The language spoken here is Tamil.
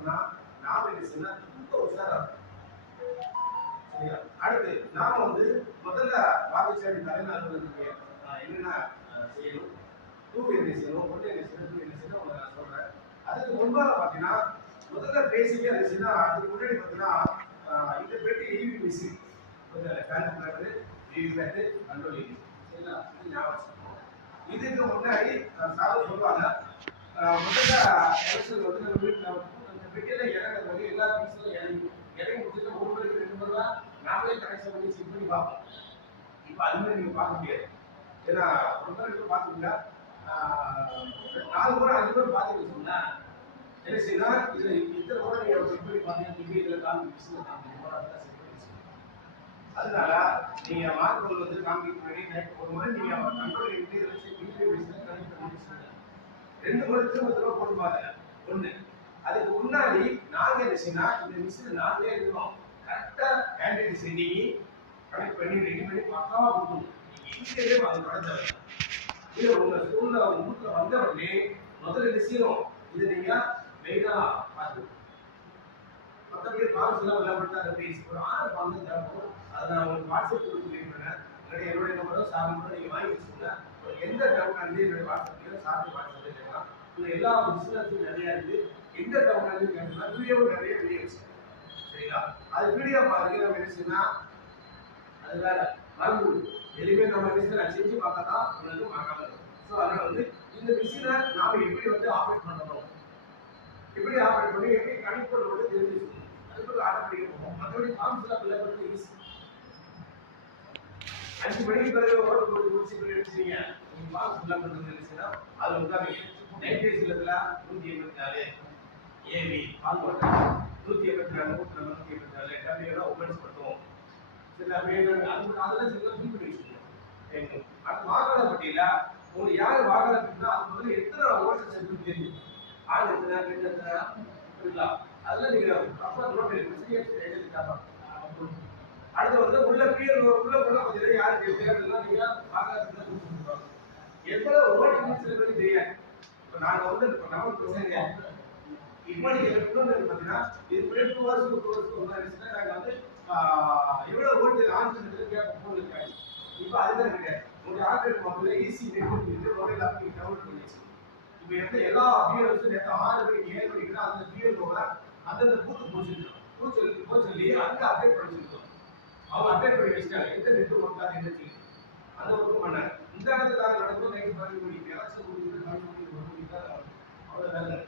பார்த்தோம்னா நாம என்ன செய்யணும், ரொம்ப உஷாரா இருக்கும். சரியா? அடுத்து நாம வந்து முதல்ல வாக்குச்சாவடி தலைமை அலுவலகத்துக்கு என்னென்ன செய்யணும், என்ன செய்யணும், ஒன்று என்ன செய்யணும், என்ன செய்யணும் நான் சொல்றேன். அதுக்கு முன்பாக பார்த்தீங்கன்னா முதல்ல பேசிக்கே என்ன செய்யணும், அதுக்கு முன்னாடி பார்த்தீங்கன்னா இந்த பெட்டி EV machine calculator, VVPAT, control unit, சரிங்களா? இது ஞாபகம் வச்சுக்கணும். இதுக்கு முன்னாடி சார் சொல்லுவாங்க, முதல்ல எலெக்ஷன் வந்து நம்ம வீட்டில் அந்த பெட்டியில இறங்குற வரை எல்லா திங்ஸும் இறங்கி முடிச்சுட்டு 1 மணிக்கு 2 மணி தான் நாமளே கனெக்ஷன் பண்ணி செக் பண்ணி பார்ப்போம். இப்போ அது மாதிரி நீங்க பார்க்க முடியாது. ஏன்னா ஒரு முறை இப்போ பார்த்தீங்கன்னா 4 முறை 5 முறை பார்த்தீங்கன்னு சொன்னா என்ன செய்யலாம், இதுல இத்தனை முறை நீங்க செக் பண்ணி பார்த்தீங்கன்னா இதுல காமிச்சு அதனால நீங்க மார்க் வந்து காமிக்க முன்னாடி ஒரு முறை நீங்க கண்ட்ரோல் இன்டீரியர் வச்சு கனெக்ட் பண்ணி 2 முறை திரும்ப போட்டு பாருங்க. ஒண்ணு அதுக்கு முன்னாடி நாங்க என்ன செய்யணும், இந்த மிஷின் நாங்களே இருக்கோம் கரெக்டா கேண்டிடேட் செஞ்சு கனெக்ட் பண்ணி ரெடி பண்ணி பக்காவா கொடுக்கணும். இங்கேயே அது படத்தை இது உங்க ஸ்கூல்ல வீட்டுல வந்த உடனே முதல்ல என்ன செய்யணும், இதை நீங்க மெயினா பார்த்துக்கணும். மற்றபடி கால்ஸ் எல்லாம் விளையாடுறதா பேசி ஒரு 6 பாங்க தேவைப்படும். அதை நான் உங்களுக்கு வாட்ஸ்அப் குரூப் லிங்க் பண்ணேன். என்னுடைய நம்பரும் சார் நம்பரும் நீங்க வாங்கி வச்சுக்கோங்க. எந்த டவுட் வந்து என்னுடைய வாட்ஸ்அப்லயும் சாப்பிட்டு வாட்ஸ்அப்ல கேட்கலாம். எல்லா பிசினஸும் நிறைய இருக்கு. எந்த டவுட் வந்து கேட்கலாம். வீடியோ நிறைய வீடியோ வச்சுக்கோங்க. சரிங்களா? அது வீடியோ பாருங்க. நம்ம என்ன செய்யணும், அது வேற மறந்து எதுவுமே நம்ம மிஷினை செஞ்சு பார்த்தா தான் உங்களுக்கு மறக்காம இருக்கும். ஸோ அதனால வந்து இந்த மிஷினை நாம எப்படி வந்து ஆப்ரேட் பண்ணணும், எப்படி ஆப்ரேட் பண்ணி எப்படி கனெக்ட் பண்ணுறது தெரிஞ்சு வச்சுக்கணும். அதுக்கு ஆட்டோமேட்டிக்காக போகும். மற்றபடி ஃபார்ம்ஸ்ல ஃபில் பண்ணுறது ஈஸி. 5 மணிக்கு பிறகு ஒரு முடிச்சு எடுத்துட்டீங்க, நீங்க ஃபார்ம்ஸ் ஃபில் பண்ணுறது இருந்துச்சுன்னா அது உட்காருங்க. நைட் டேஸ் இல்லத்துல 184 ஏபி ஃபார்ம் போட்டு 184 184 டபிள்யூ ஓபன்ஸ் பண்ணுவோம். சரி அப்படியே அதெல்லாம் சரியா ஃபில் பண்ணி வச்சுக்கணும். அது வாகன பட்டியல உங்களுக்கு யார் வாகன பட்டியல அது முதல்ல எத்தனை ஓட்டர் செஞ்சு தெரியும், ஆள் எத்தனை பெண் எத்தனை இருக்குல்ல, அதெல்லாம் நீங்க ப்ராப்பரா நோட் எடுத்துக்கிட்டாங்க. அடுத்து வந்து உள்ள பேர் உள்ள போனா கொஞ்சம் யாருக்கு தேவையில்லாம் நீங்க வாகன பட்டியல கொடுத்துருக்கோம். எவ்வளவு ஓட்டர் செல்வது தெரியாது. இப்போ நாங்க வந்து நம்ம பிரச்சனை இப்போ நீங்க பார்த்தீங்கன்னா இது 2 வருஷத்துக்கு நாங்க வந்து எவ்வளவு ஓட்டு ஆன்சர் கேட்க இருக்காங்க. இப்போ அதுதான் கிடையாது. உங்களுடைய ஆர்டர் மொபைல ஈஸி நெட்வொர்க் மொபைல் ஆப் நீங்க டவுன்லோட் பண்ணி வச்சுக்கோங்க. இப்போ எந்த எல்லா பிஎல்ஸும் நேற்று 6 மணிக்கு 7 மணிக்கு அந்த பிஎல்ஓட அந்தந்த பூத்து போச்சுருக்கோம் சொல்லி அந்த அப்டேட் பண்ணிச்சிருக்கோம். அவங்க அப்டேட் பண்ணி வச்சுட்டாங்க. எந்த நெட்வொர்க் ஒர்க்காது என்ன செய்யும் அந்த ஒர்க் பண்ணாங்க. இந்த இடத்துல நடக்கும் நைட்டு 12 மணிக்கு எலெக்ஷன் முடிஞ்சு 12 மணிக்கு 1 மணிக்கு தான் அவ்வளோ வேலை